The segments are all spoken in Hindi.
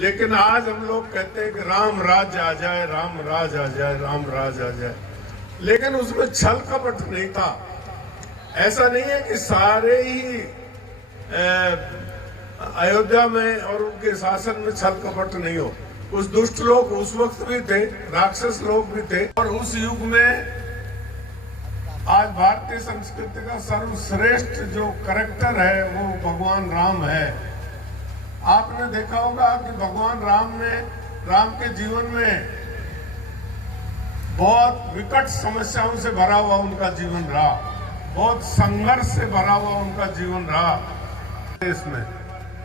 लेकिन आज हम लोग कहते हैं कि राम राज आ जाए, राम राज आ जाए, राम राज आ जाए, लेकिन उसमें छल कपट नहीं था। ऐसा नहीं है कि सारे ही अयोध्या में और उनके शासन में छल कपट नहीं हो। कुछ दुष्ट लोग उस वक्त भी थे, राक्षस लोग भी थे, और उस युग में आज भारतीय संस्कृति का सर्वश्रेष्ठ जो कैरेक्टर है वो भगवान राम है। आपने देखा होगा कि भगवान राम के जीवन में बहुत विकट समस्याओं से भरा हुआ उनका जीवन रहा, बहुत संघर्ष से भरा हुआ उनका जीवन रहा इसमें।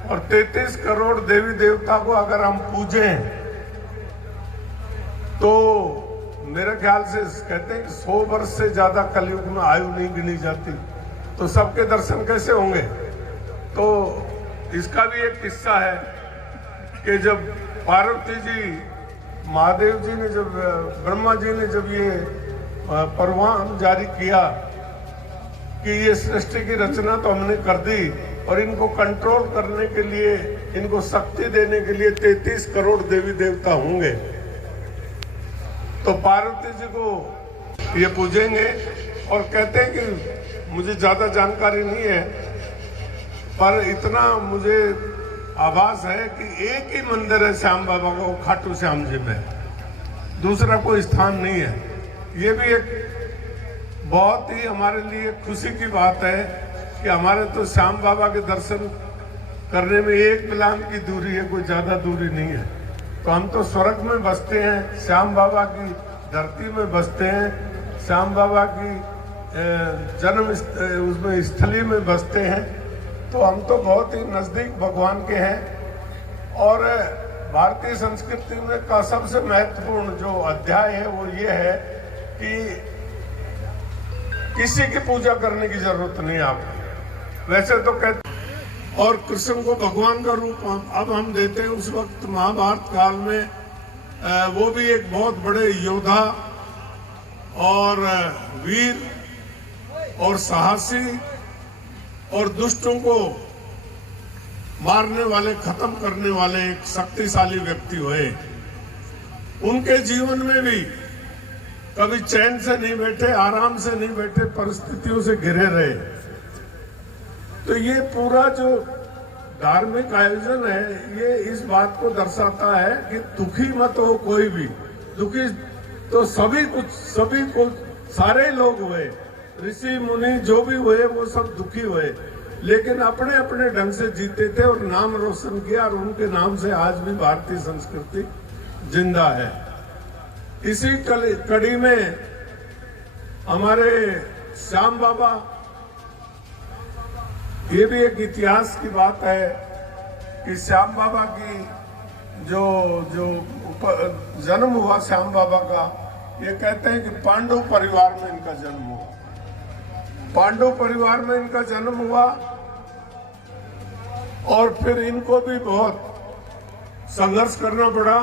और 33 करोड़ देवी देवता को अगर हम पूजें तो मेरे ख्याल से कहते हैं कि 100 वर्ष से ज्यादा कलयुग में आयु नहीं गिनी जाती, तो सबके दर्शन कैसे होंगे। तो इसका भी एक किस्सा है कि जब पार्वती जी, महादेव जी ने, जब ब्रह्मा जी ने जब ये परवान जारी किया कि ये सृष्टि की रचना तो हमने कर दी और इनको कंट्रोल करने के लिए, इनको शक्ति देने के लिए 33 करोड़ देवी देवता होंगे, तो पार्वती जी को ये पूजेंगे। और कहते हैं कि मुझे ज्यादा जानकारी नहीं है, पर इतना मुझे आभास है कि एक ही मंदिर है श्याम बाबा का, वो खाटू श्याम जी में, दूसरा कोई स्थान नहीं है। ये भी एक बहुत ही हमारे लिए खुशी की बात है कि हमारे तो श्याम बाबा के दर्शन करने में 1 मिलान की दूरी है, कोई ज्यादा दूरी नहीं है। तो हम तो स्वर्ग में बसते हैं, श्याम बाबा की धरती में बसते हैं, श्याम बाबा की जन्म उसमें स्थली में बसते हैं, तो हम तो बहुत ही नजदीक भगवान के हैं। और भारतीय संस्कृति में का सबसे महत्वपूर्ण जो अध्याय है वो ये है कि किसी की पूजा करने की जरूरत नहीं आपको, वैसे तो कहते। और कृष्ण को भगवान का रूप अब हम देते हैं। उस वक्त महाभारत काल में वो भी एक बहुत बड़े योद्धा और वीर और साहसी और दुष्टों को मारने वाले, खत्म करने वाले एक शक्तिशाली व्यक्ति हुए। उनके जीवन में भी कभी चैन से नहीं बैठे, आराम से नहीं बैठे, परिस्थितियों से घिरे रहे। तो ये पूरा जो धार्मिक आयोजन है ये इस बात को दर्शाता है कि दुखी मत हो कोई भी। दुखी तो सभी को सारे लोग हुए, ऋषि मुनि जो भी हुए वो सब दुखी हुए, लेकिन अपने अपने ढंग से जीते थे और नाम रोशन किया, और उनके नाम से आज भी भारतीय संस्कृति जिंदा है। इसी कड़ी में हमारे श्याम बाबा, ये भी एक इतिहास की बात है कि श्याम बाबा की जो जन्म हुआ श्याम बाबा का, ये कहते हैं कि पांडु परिवार में इनका जन्म हुआ। पांडु परिवार में इनका जन्म हुआ और फिर इनको भी बहुत संघर्ष करना पड़ा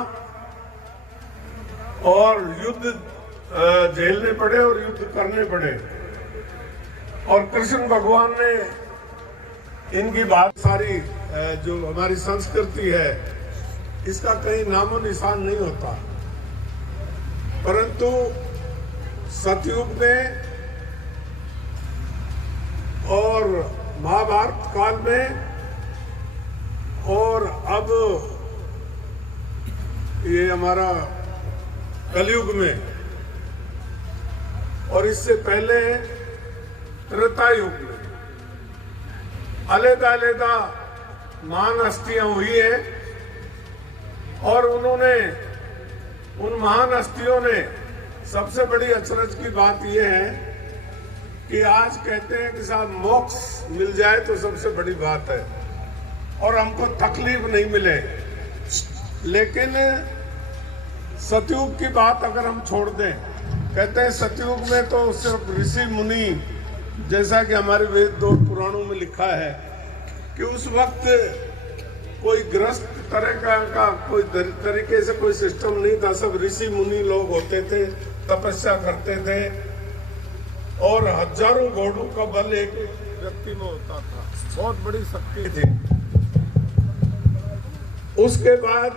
और युद्ध झेलने पड़े और युद्ध करने पड़े। और कृष्ण भगवान ने इनकी बात सारी जो हमारी संस्कृति है इसका कहीं नामो निशान नहीं होता, परंतु सतयुग में और महाभारत काल में और अब ये हमारा कलयुग में और इससे पहले त्रेता युग में अलग-अलग महान हस्तियां हुई है। और उन्होंने, उन महान हस्तियों ने, सबसे बड़ी अचरज की बात यह है कि आज कहते हैं कि साहब मोक्ष मिल जाए तो सबसे बड़ी बात है और हमको तकलीफ नहीं मिले। लेकिन सतयुग की बात अगर हम छोड़ दें, कहते हैं सतयुग में तो सिर्फ ऋषि मुनि, जैसा कि हमारे वेद और पुराणों में लिखा है कि उस वक्त कोई ग्रस्त तरह का कोई तरीके से कोई सिस्टम नहीं था। सब ऋषि मुनि लोग होते थे, तपस्या करते थे और हजारों घोड़ों का बल एक व्यक्ति में होता था, बहुत बड़ी शक्ति थी। उसके बाद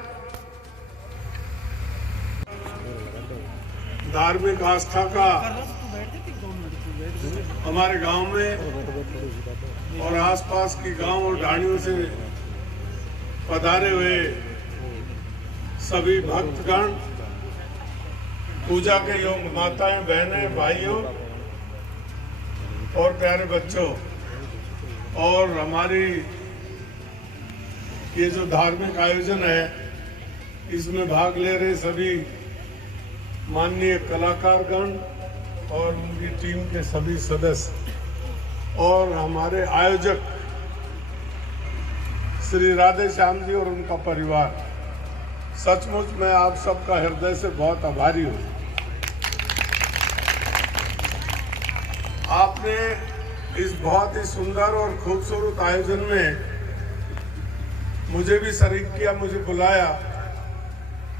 धार्मिक आस्था का हमारे गांव में और आसपास की गांव और ढाणियों से पधारे हुए सभी भक्तगण, पूजा के योग माताएं, बहनें, भाइयों और प्यारे बच्चों, और हमारी ये जो धार्मिक आयोजन है इसमें भाग ले रहे सभी माननीय कलाकारगण और उनकी टीम के सभी सदस्य और हमारे आयोजक श्री राधे श्याम जी और उनका परिवार, सचमुच मैं आप सबका हृदय से बहुत आभारी हूँ। आपने इस बहुत ही सुंदर और खूबसूरत आयोजन में मुझे भी शरीक किया, मुझे बुलाया।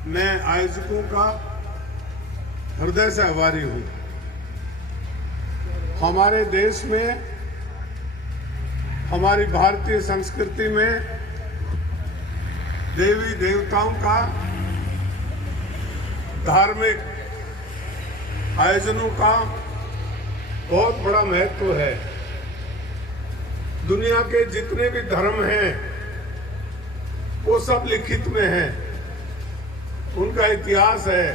मैं आयोजकों का हृदय से आभारी हूँ। हमारे देश में, हमारी भारतीय संस्कृति में देवी देवताओं का धार्मिक आयोजनों का बहुत बड़ा महत्व है। दुनिया के जितने भी धर्म हैं वो सब लिखित में हैं, उनका इतिहास है,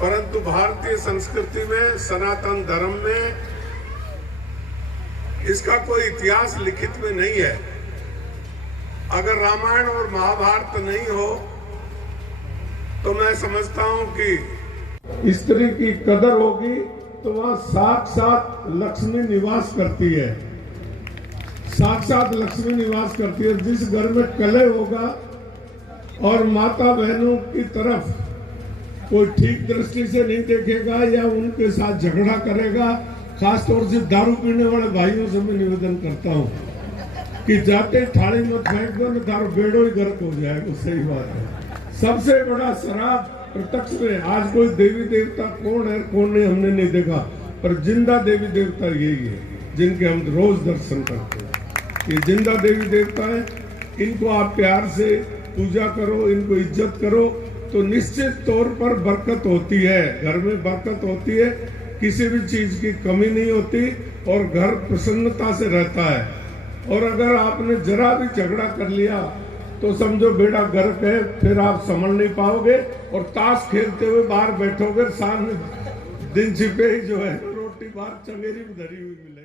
परंतु भारतीय संस्कृति में, सनातन धर्म में इसका कोई इतिहास लिखित में नहीं है। अगर रामायण और महाभारत नहीं हो तो मैं समझता हूं कि स्त्री की कदर होगी तो वहां साक्षात लक्ष्मी निवास करती है, साक्षात लक्ष्मी निवास करती है। जिस घर में कलह होगा और माता बहनों की तरफ कोई ठीक दृष्टि से नहीं देखेगा या उनके साथ झगड़ा करेगा, खासतौर से दारू पीने वाले भाइयों से मैं निवेदन करता हूं कि जाते थाली में फेंक दो न तारो बेड़ो ही गर्क हो जाएगा। सही बात है। सबसे बड़ा शराब प्रत्यक्ष में आज कोई देवी देवता कौन है कौन नहीं हमने नहीं देखा, पर जिंदा देवी देवता यही है जिनके हम रोज दर्शन करते हैं। ये जिंदा देवी देवता है, इनको आप प्यार से पूजा करो, इनको इज्जत करो तो निश्चित तौर पर बरकत होती है, घर में बरकत होती है, किसी भी चीज की कमी नहीं होती और घर प्रसन्नता से रहता है। और अगर आपने जरा भी झगड़ा कर लिया तो समझो बेड़ा गर्क है, फिर आप संभल नहीं पाओगे और ताश खेलते हुए बाहर बैठोगे, सामने दिन छिपे ही जो है रोटी बाहर चंगेरी में धरी हुई मिले।